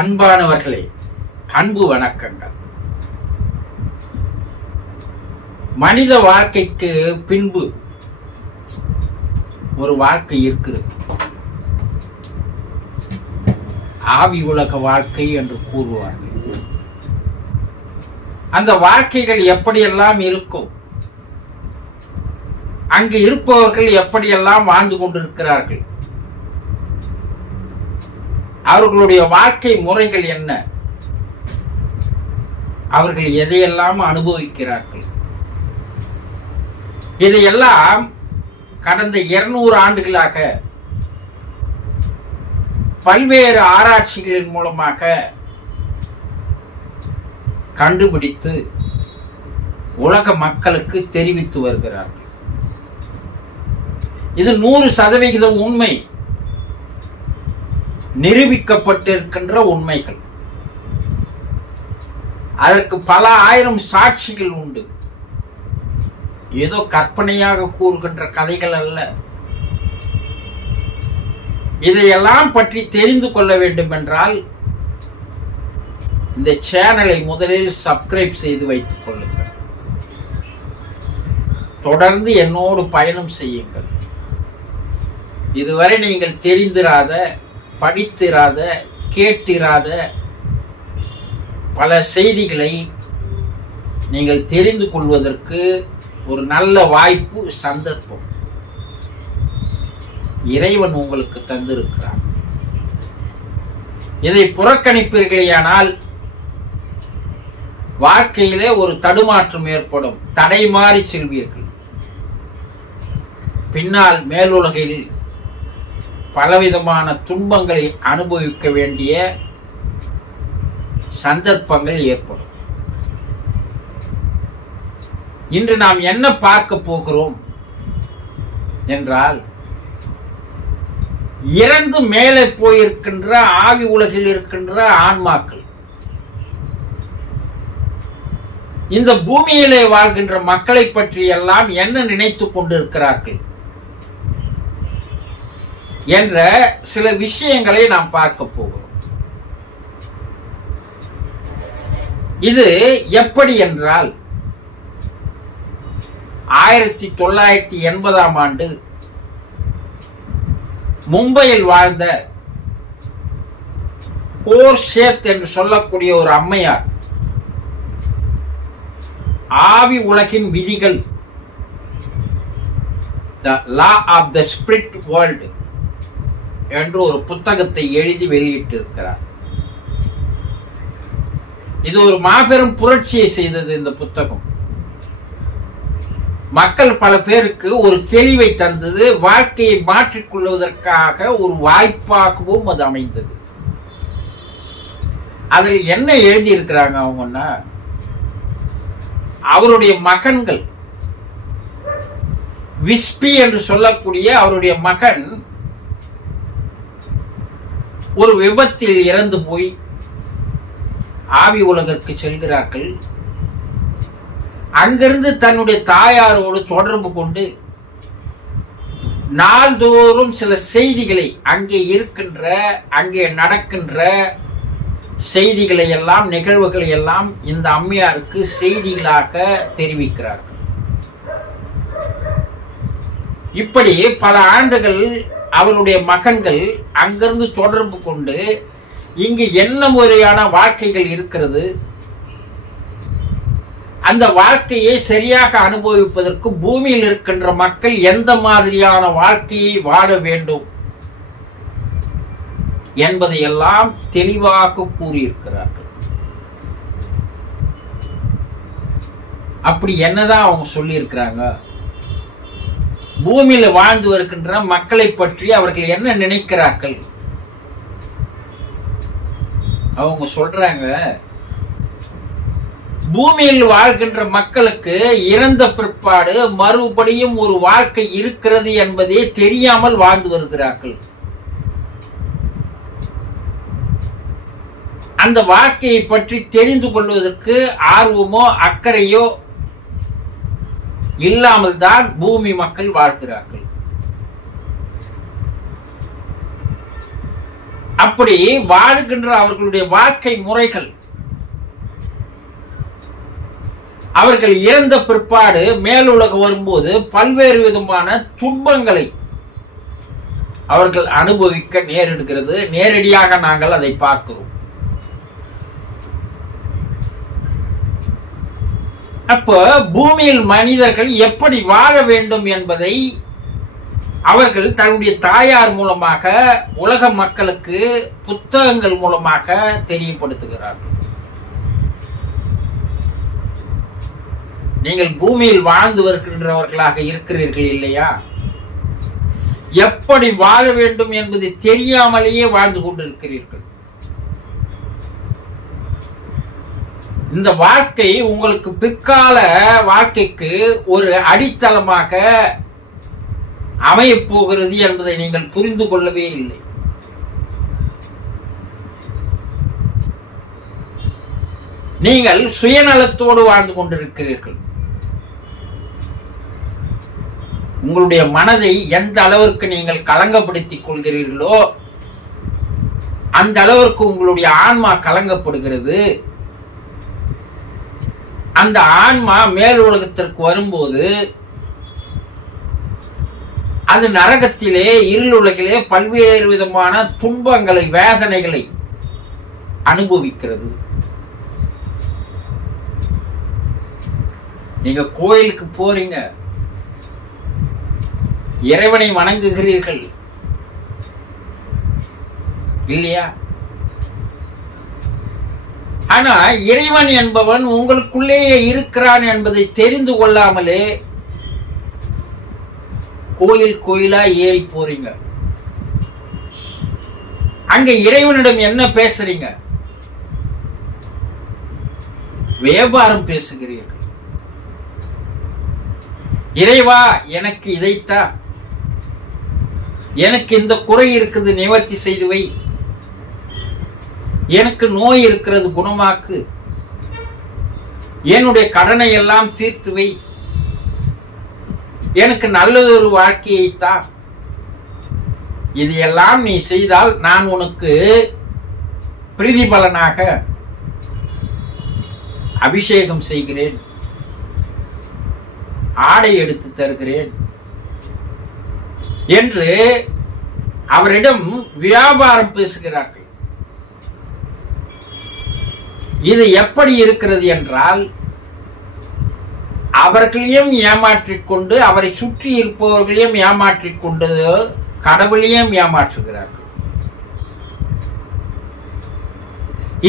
அன்பானவர்களே, அன்பு வணக்கங்கள். மனித வாழ்க்கைக்கு பின்பு ஒரு வாழ்க்கை இருக்கிறது. ஆவி உலக வாழ்க்கை என்று கூறுவார்கள். அந்த வாழ்க்கைகள் எப்படியெல்லாம் இருக்கும், அங்கு இருப்பவர்கள் எப்படியெல்லாம் வாழ்ந்து கொண்டிருக்கிறார்கள், அவர்களுடைய வாழ்க்கை முறைகள் என்ன, அவர்கள் எதையெல்லாம் அனுபவிக்கிறார்கள், இதையெல்லாம் கடந்த 200 ஆண்டுகளாக பல்வேறு ஆராய்ச்சிகளின் மூலமாக கண்டுபிடித்து உலக மக்களுக்கு தெரிவித்து வருகிறார்கள். இது 100% உண்மை, நிரூபிக்கப்பட்டிருக்கின்ற உண்மைகள். அதற்கு பல ஆயிரம் சாட்சிகள் உண்டு. ஏதோ கற்பனையாக கூறுகின்ற கதைகள் அல்ல. இதையெல்லாம் பற்றி தெரிந்து கொள்ள வேண்டும் என்றால் இந்த சேனலை முதலில் சப்ஸ்கிரைப் செய்து வைத்துக் கொள்ளுங்கள். தொடர்ந்து என்னோடு பயணம் செய்யுங்கள். இதுவரை நீங்கள் தெரிந்திராத, படித்திராத, கேட்டிராத பல செய்திகளை நீங்கள் தெரிந்து கொள்வதற்கு ஒரு நல்ல வாய்ப்பு, சந்தர்ப்பம் இறைவன் உங்களுக்கு தந்திருக்கிறார். இதை புறக்கணிப்பீர்களேயானால் வாழ்க்கையிலே ஒரு தடுமாற்றம் ஏற்படும், தடைமாறி செல்வீர்கள். பின்னால் மேலுலகில் பலவிதமான துன்பங்களை அனுபவிக்க வேண்டிய சந்தர்ப்பங்கள் ஏற்படும். இன்று நாம் என்ன பார்க்க போகிறோம் என்றால், இறந்து மேலே போயிருக்கின்ற ஆவி உலகில் இருக்கின்ற ஆன்மாக்கள் இந்த பூமியிலே வாழ்கின்ற மக்களை பற்றி எல்லாம் என்ன நினைத்துக் கொண்டிருக்கிறார்கள் என்ற சில விஷயங்களை நாம் பார்க்க போகிறோம். இது எப்படி என்றால், 1980ஆம் ஆண்டு மும்பையில் வாழ்ந்த கோர்ஷேத் என்று சொல்லக்கூடிய ஒரு அம்மையார் ஆவி உலகின் விதிகள், the law of the spirit world என்று ஒரு புத்தகத்தை எழுதி வெளியிட்டிருக்கிறார். இது ஒரு மாபெரும் புரட்சியை செய்தது. இந்த புத்தகம் மக்கள் பல பேருக்கு ஒரு தெளிவை தந்தது, வாழ்க்கையை மாற்றிக்கொள்வதற்காக ஒரு வாய்ப்பாகவும் அது அமைந்தது. அதில் என்ன எழுதி இருக்கிறாங்க அவங்கன்னா, அவருடைய மகன்கள், விஸ்பி என்று சொல்லக்கூடிய அவருடைய மகன் ஒரு விபத்தில் இறந்து போய் ஆவி உலகிற்கு செல்கிறார்கள். அங்கிருந்து தன்னுடைய தாயாரோடு தொடர்பு கொண்டு நாள்தோறும் சில செய்திகளை, அங்கே இருக்கின்ற, அங்கே நடக்கின்ற செய்திகளை எல்லாம், நிகழ்வுகளை எல்லாம் இந்த அம்மையாருக்கு செய்திகளாக தெரிவிக்கிறார்கள். இப்படி பல ஆண்டுகள் அவருடைய மகன்கள் அங்கிருந்து தொடர்பு கொண்டு இங்கு என்ன முறையான வாழ்க்கைகள் இருக்கிறது, அந்த வாழ்க்கையை சரியாக அனுபவிப்பதற்கு பூமியில் இருக்கின்ற மக்கள் எந்த மாதிரியான வாழ்க்கையை வாழ வேண்டும் என்பதையெல்லாம் தெளிவாக கூறியிருக்கிறார்கள். அப்படி என்னதான் அவங்க சொல்லி இருக்கிறாங்க, பூமியில வாழ்ந்து வருகின்ற மக்களை பற்றி அவர்கள் என்ன நினைக்கிறார்கள். அவங்க சொல்றாங்க, பூமியில் வாழ்கின்ற மக்களுக்கு இறந்த பிற்பாடு மறுபடியும் ஒரு வாழ்க்கை இருக்கிறது என்பதே தெரியாமல் வாழ்ந்து வருகிறார்கள். அந்த வாழ்க்கையை பற்றி தெரிந்து கொள்வதற்கு ஆர்வமோ அக்கறையோ இல்லாமல் தான் பூமி மக்கள் வாழ்கிறார்கள். அப்படி வாழ்கின்ற அவர்களுடைய வாழ்க்கை முறைகள், அவர்கள் இறந்த பிற்பாடு மேலுலகம் வரும்போது பல்வேறு விதமான துன்பங்களை அவர்கள் அனுபவிக்க நேரிடுகிறது. நேரடியாக நாங்கள் அதை பார்க்கிறோம். அப்போ பூமியில் மனிதர்கள் எப்படி வாழ வேண்டும் என்பதை அவர்கள் தன்னுடைய தாயார் மூலமாக உலக மக்களுக்கு புத்தகங்கள் மூலமாக தெரியப்படுத்துகிறார்கள். நீங்கள் பூமியில் வாழ்ந்து வருகின்றவர்களாக இருக்கிறீர்கள் இல்லையா? எப்படி வாழ வேண்டும் என்பது தெரியாமலேயே வாழ்ந்து கொண்டிருக்கிறீர்கள். இந்த வாழ்க்கை உங்களுக்கு பிற்கால வாழ்க்கைக்கு ஒரு அடித்தளமாக அமையப் போகிறது என்பதை நீங்கள் புரிந்து கொள்ளவே இல்லை. நீங்கள் சுயநலத்தோடு வாழ்ந்து கொண்டிருக்கிறீர்கள். உங்களுடைய மனதை எந்த அளவிற்கு நீங்கள் கலங்கப்படுத்திக் கொள்கிறீர்களோ அந்த அளவிற்கு உங்களுடைய ஆன்மா கலங்கப்படுகிறது. அந்த ஆன்மா மேல் உலகத்திற்கு வரும்போது அது நரகத்திலே, இருள் உலகிலே பல்வேறு விதமான துன்பங்களை, வேதனைகளை அனுபவிக்கிறது. நீங்க கோயிலுக்கு போறீங்க, இறைவனை வணங்குகிறீர்கள் இல்லையா? ஆனா இறைவன் என்பவன் உங்களுக்குள்ளேயே இருக்கிறான் என்பதை தெரிந்து கொள்ளாமலே கோயில் கோயிலா ஏறி போறீங்க. அங்க இறைவனிடம் என்ன பேசுறீங்க? வியாபாரம் பேசுகிறீர்கள். இறைவா, எனக்கு இதைத்தா, எனக்கு இந்த குறை இருக்குது, நிவர்த்தி செய்து வை, எனக்கு நோய் இருக்கிறது, குணமாக்கு, என்னுடைய கடனை எல்லாம் தீர்த்து வை, எனக்கு நல்லதொரு வாழ்க்கையைத்தா. இதையெல்லாம் நீ செய்தால் நான் உனக்கு பிரதிபலனாக அபிஷேகம் செய்கிறேன், ஆடை எடுத்து தருகிறேன் என்று அவரிடம் வியாபாரம் பேசுகிறார்கள். இது எப்படி இருக்கிறது என்றால், அவர்களையும் ஏமாற்றிக் கொண்டு அவரை சுற்றி இருப்பவர்களையும் ஏமாற்றிக் கொண்டு கடவுளையும் ஏமாற்றுகிறார்கள்.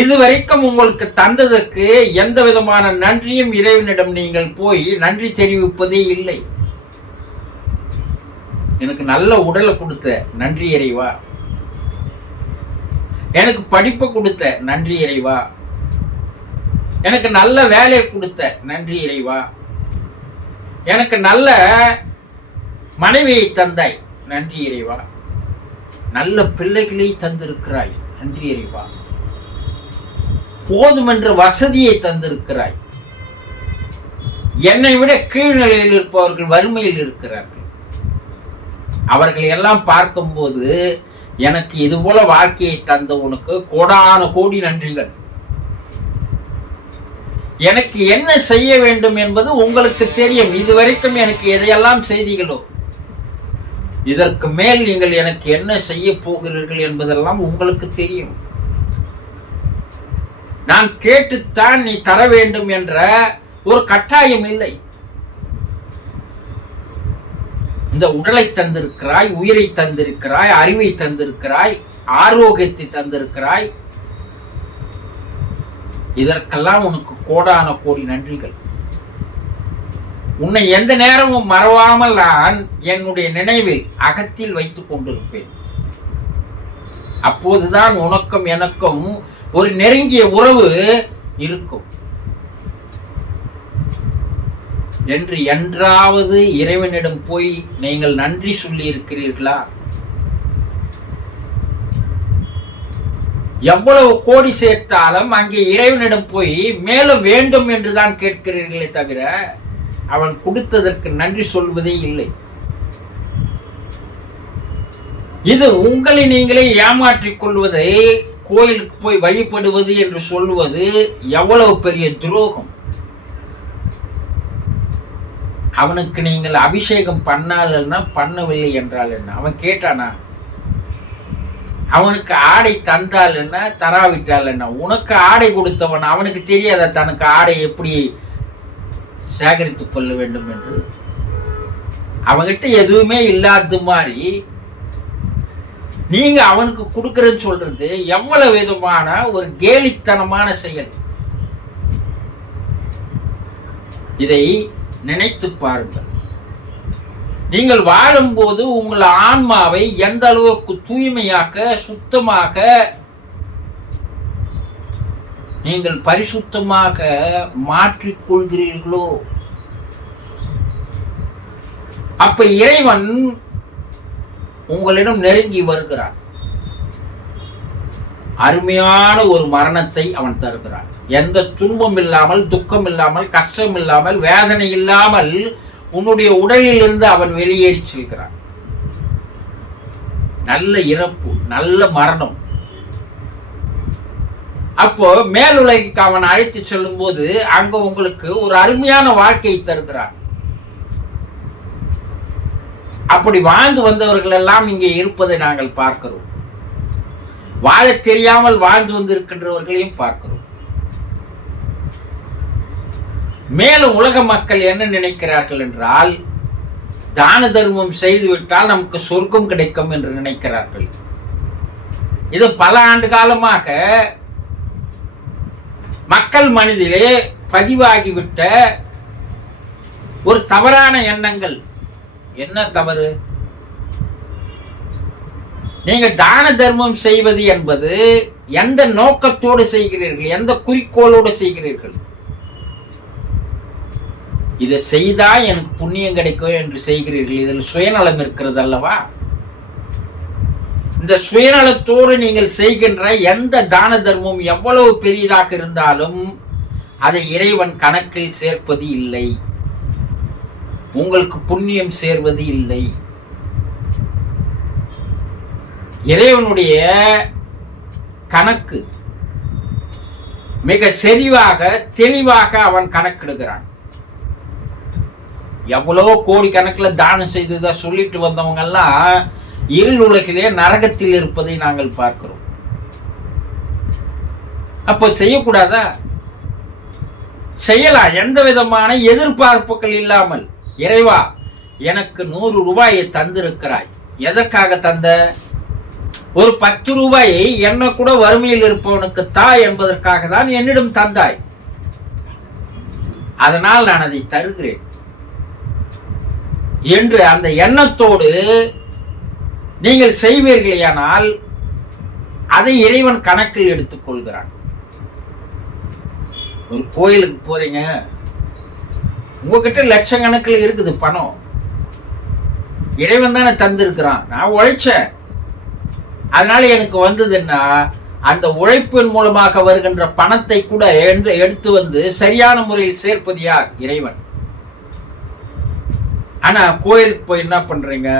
இதுவரைக்கும் உங்களுக்கு தந்ததற்கு எந்த விதமான நன்றியும் இறைவனிடம் நீங்கள் போய் நன்றி தெரிவிப்பதே இல்லை. எனக்கு நல்ல உடலை கொடுத்த நன்றி இறைவா, எனக்கு படிப்பை கொடுத்த நன்றி இறைவா, எனக்கு நல்ல வேலையை கொடுத்த நன்றி இறைவா, எனக்கு நல்ல மனைவியை தந்தாய் நன்றி இறைவா, நல்ல பிள்ளைகளை தந்திருக்கிறாய் நன்றி இறைவா, போதுமென்ற வசதியை தந்திருக்கிறாய். என்னை விட கீழ்நிலையில் இருப்பவர்கள் வறுமையில் இருக்கிறார்கள். அவர்களை எல்லாம் பார்க்கும்போது எனக்கு இது போல வாழ்க்கையை தந்த உனக்கு கோடான கோடி நன்றிகள். எனக்கு என்ன செய்ய வேண்டும் என்பது உங்களுக்கு தெரியும். இதுவரைக்கும் எனக்கு எதையெல்லாம் செய்தீர்களோ இதற்கு மேல் நீங்கள் எனக்கு என்ன செய்ய போகிறீர்கள் என்பதெல்லாம் உங்களுக்கு தெரியும். நான் கேட்டுத்தான் நீ தர வேண்டும் என்ற ஒரு கட்டாயம் இல்லை. இந்த உடலை தந்திருக்கிறாய், உயிரை தந்திருக்கிறாய், அறிவை தந்திருக்கிறாய், ஆரோக்கியத்தை தந்திருக்கிறாய். இதற்கெல்லாம் உனக்கு கோடான கோடி நன்றிகள். உன்னை எந்த நேரமும் மறவாமல் நான் என்னுடைய நினைவில் அகத்தில் வைத்துக் கொண்டிருப்பேன். அப்போதுதான் உனக்கும் எனக்கும் ஒரு நெருங்கிய உறவு இருக்கும் என்று என்றாவது இறைவனிடம் போய் நீங்கள் நன்றி சொல்லி இருக்கிறீர்களா? எவ்வளவு கோடி சேர்த்தாலும் அங்கே இறைவனிடம் போய் மேலும் வேண்டும் என்றுதான் கேட்கிறீர்களே தவிர அவன் கொடுத்ததற்கு நன்றி சொல்வதே இல்லை. இது உங்களை நீங்களே ஏமாற்றிக் கொள்வதை கோயிலுக்கு போய் வழிபடுவது என்று சொல்லுவது எவ்வளவு பெரிய துரோகம். அவனுக்கு நீங்கள் அபிஷேகம் பண்ணாலன்னா பண்ணவில்லை என்றால் என்ன? அவன் கேட்டானா? அவனுக்கு ஆடை தந்தால் என்ன, தராவிட்டால் என்ன? உனக்கு ஆடை கொடுத்தவன் அவனுக்கு தெரியாத தனக்கு ஆடை எப்படி சேகரித்துக் கொள்ள வேண்டும் என்று? அவன்கிட்ட எதுவுமே இல்லாத மாதிரி நீங்க அவனுக்கு கொடுக்கறன்னு சொல்றது எவ்வளவு விதமான ஒரு கேலித்தனமான செயல். இதை நினைத்து பாருங்கள். நீங்கள் வாழும்போது உங்கள் ஆன்மாவை எந்த அளவுக்கு தூய்மையாக்க, சுத்தமாக, நீங்கள் பரிசுத்தமாக மாற்றிக்கொள்கிறீர்களோ அப்ப இறைவன் உங்களிடம் நெருங்கி வருகிறான். அருமையான ஒரு மரணத்தை அவன் தருகிறான். எந்த துன்பம் இல்லாமல், துக்கம் இல்லாமல், கஷ்டம் இல்லாமல், வேதனை இல்லாமல் உன்னுடைய உடலில் இருந்து அவன் வெளியேறி செல்கிறான். நல்ல இறப்பு, நல்ல மரணம். அப்போ மேலுலகிற்கு அவன் அழைத்து செல்லும் போது அங்க உங்களுக்கு ஒரு அருமையான வாழ்க்கையை தருகிறான். அப்படி வாழ்ந்து வந்தவர்கள் எல்லாம் இங்கே இருப்பதை நாங்கள் பார்க்கிறோம். வாழ தெரியாமல் வாழ்ந்து வந்திருக்கின்றவர்களையும் பார்க்கிறோம். மேலும் உலக மக்கள் என்ன நினைக்கிறார்கள் என்றால், தான தர்மம் செய்துவிட்டால் நமக்கு சொர்க்கம் கிடைக்கும் என்று நினைக்கிறார்கள். இது பல ஆண்டு காலமாக மக்கள் மனதிலே பதிவாகிவிட்ட ஒரு தவறான எண்ணங்கள். என்ன தவறு? நீங்க தான தர்மம் செய்வது என்பது எந்த நோக்கத்தோடு செய்கிறீர்கள், எந்த குறிக்கோளோடு செய்கிறீர்கள்? இதை செய்தா எனக்கு புண்ணியம் கிடைக்கும் என்று செய்கிறீர்கள். இதில் சுயநலம் இருக்கிறது அல்லவா? இந்த சுயநலத்தோடு நீங்கள் செய்கின்ற எந்த தான தர்மம் எவ்வளவு பெரியதாக இருந்தாலும் அதை இறைவன் கணக்கில் சேர்ப்பது இல்லை. உங்களுக்கு புண்ணியம் சேர்வது இல்லை. இறைவனுடைய கணக்கு மிக செறிவாக, தெளிவாக அவன் கணக்கிடுகிறான். எவ்வளவோ கோடி கணக்கில் தானம் செய்ததா சொல்லிட்டு வந்தவங்க எல்லாம் இருள் உலகிலே நரகத்தில் இருப்பதை நாங்கள் பார்க்கிறோம். அப்ப செய்யக்கூடாதா? செய்யலாம், எந்த விதமான எதிர்பார்ப்புகள் இல்லாமல். இறைவா, எனக்கு 100 ரூபாயை தந்திருக்கிறாய். எதற்காக தந்த? ஒரு 10 ரூபாயை என்ன கூட வறுமையில் இருப்பவனுக்கு தா என்பதற்காக தான் என்னிடம் தந்தாய். அதனால் நான் அதை தருகிறேன் என்று அந்த எண்ணத்தோடு நீங்கள் செய்வீர்களேயானால் அதை இறைவன் கணக்கில் எடுத்துக் கொள்கிறான். ஒரு கோயிலுக்கு போறீங்க, உங்ககிட்ட லட்சக்கணக்கில் இருக்குது பணம். இறைவன் தானே தந்திருக்கிறான். நான் உழைச்சேன், அதனால எனக்கு வந்ததுன்னா அந்த உழைப்பின் மூலமாக வருகின்ற பணத்தை கூட எடுத்து வந்து சரியான முறையில் சேர்ப்பது யார்? இறைவன். ஆனா கோயிலுக்கு போய் என்ன பண்றீங்க?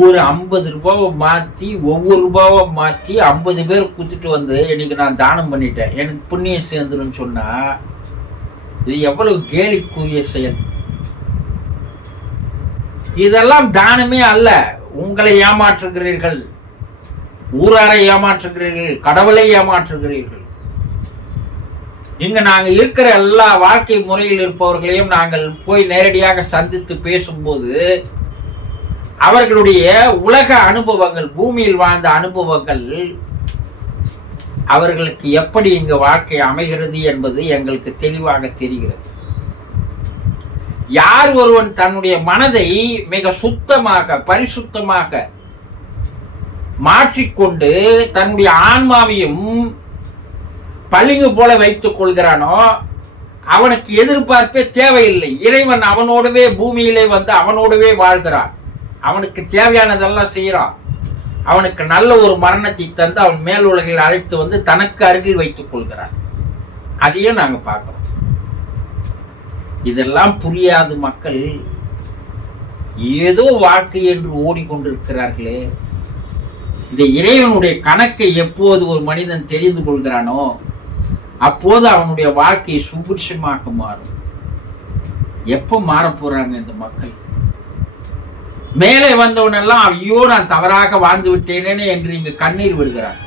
ஒரு 50 ரூபாவை மாத்தி, ஒவ்வொரு ரூபாவை மாத்தி 50 பேர் குத்துட்டு வந்து இன்னைக்கு நான் தானம் பண்ணிட்டேன், எனக்கு புண்ணியம் சேர்ந்துடும் சொன்னா இது எவ்வளவு கேலிக்குரிய செயல். இதெல்லாம் தானமே அல்ல. உங்களை ஏமாற்றுகிறீர்கள், ஊராரை ஏமாற்றுகிறீர்கள், கடவுளை ஏமாற்றுகிறீர்கள். இங்க நாங்க இருக்கிற எல்லா வாழ்க்கை முறையில் இருப்பவர்களையும் நாங்கள் போய் நேரடியாக சந்தித்து பேசும்போது அவர்களுடைய உலக அனுபவங்கள், பூமியில் வாழ்ந்த அனுபவங்கள், அவர்களுக்கு எப்படி இங்க வாழ்க்கை அமைகிறது என்பது எங்களுக்கு தெளிவாக தெரிகிறது. யார் ஒருவன் தன்னுடைய மனதை மிக சுத்தமாக, பரிசுத்தமாக மாற்றிக்கொண்டு தன்னுடைய ஆன்மாவையும் பளிங்கு போல வைத்துக் கொள்கிறானோ அவனுக்கு எதிர்பார்ப்பே தேவையில்லை. இறைவன் அவனோடவே பூமியிலே வந்து அவனோடவே வாழ்கிறான். அவனுக்கு தேவையானதெல்லாம் செய்யறான். அவனுக்கு நல்ல ஒரு மரணத்தை தந்து அவன் மேல் உலகில் அழைத்து வந்து தனக்கு அருகில் வைத்துக் கொள்கிறான். அதையும் நாங்க பார்க்கிறோம். இதெல்லாம் புரியாது மக்கள். ஏதோ வாழ்க்கை என்று ஓடிக்கொண்டிருக்கிறார்களே. இந்த இறைவனுடைய கணக்கை எப்போது ஒரு மனிதன் தெரிந்து கொள்கிறானோ அப்போது அவனுடைய வாழ்க்கை சுபிட்சமாக மாறும். எப்போ மாற போறாங்க இந்த மக்கள்? மேலே வந்தவனெல்லாம் ஐயோ நான் தவறாக வாழ்ந்து விட்டேனே என்று இங்கு கண்ணீர் விடுகிறான்.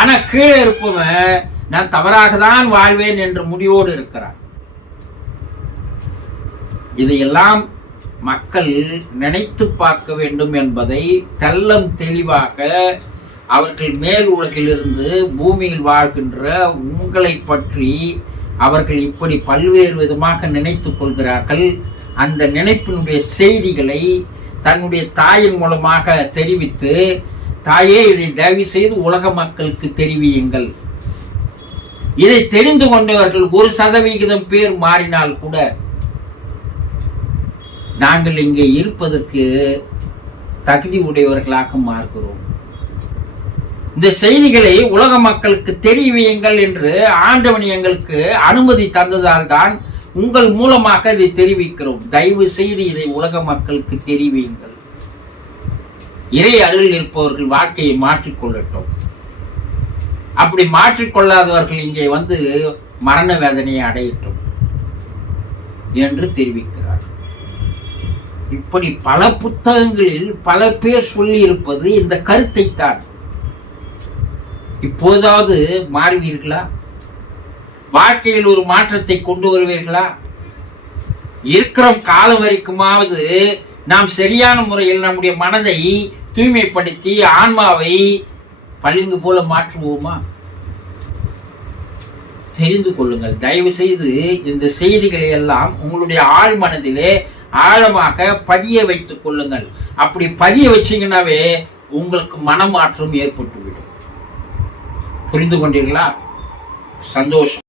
ஆனா கீழே இருப்பவன் நான் தவறாக தான் வாழ்வேன் என்ற முடிவோடு இருக்கிறான். இதையெல்லாம் மக்கள் நினைத்து பார்க்க வேண்டும் என்பதை தெல்லம் தெளிவாக அவர்கள் மேல் உலகிலிருந்து பூமியில் வாழ்கின்ற உங்களை பற்றி அவர்கள் இப்படி பல்வேறு விதமாக நினைத்துக் கொள்கிறார்கள். அந்த நினைப்பினுடைய செய்திகளை தன்னுடைய தாயின் மூலமாக தெரிவித்து, தாயே இதை தயவு செய்து உலக மக்களுக்கு தெரிவியுங்கள். இதை தெரிந்து கொண்டவர்கள் 1% பேர் மாறினால் கூட நாங்கள் இங்கே இருப்பதற்கு தகுதி உடையவர்களாக மாறுகிறோம். இந்த செய்திகளை உலக மக்களுக்கு தெரிவியுங்கள் என்று ஆண்டவன் எங்களுக்கு அனுமதி தந்ததால் தான் உங்கள் மூலமாக இதை தெரிவிக்கிறோம். தயவு செய்து இதை உலக மக்களுக்கு தெரிவியுங்கள். இறை அருள் இருப்பவர்கள் வாழ்க்கையை மாற்றிக்கொள்ளட்டும். அப்படி மாற்றிக்கொள்ளாதவர்கள் இங்கே வந்து மரண வேதனையை அடையட்டும் என்று தெரிவிக்கிறார். இப்படி பல புத்தகங்களில் பல பேர் சொல்லி இருப்பது இந்த கருத்தை தான். இப்போதாவது மாறுவீர்களா? வாழ்க்கையில் ஒரு மாற்றத்தை கொண்டு வருவீர்களா? இருக்கிற காலம் வரைக்குமாவது நாம் சரியான முறையில் நம்முடைய மனதை தூய்மைப்படுத்தி ஆன்மாவை பளிங்கு போல மாற்றுவோமா? தெரிந்து கொள்ளுங்கள். தயவு செய்து இந்த செய்திகளை எல்லாம் உங்களுடைய ஆழ் மனதிலே ஆழமாக பதிய வைத்துக் கொள்ளுங்கள். அப்படி பதிய வச்சீங்கன்னாவே உங்களுக்கு மனமாற்றம் ஏற்பட்டுவிடும். புரிந்து கொண்டீர்களா? சந்தோஷம்.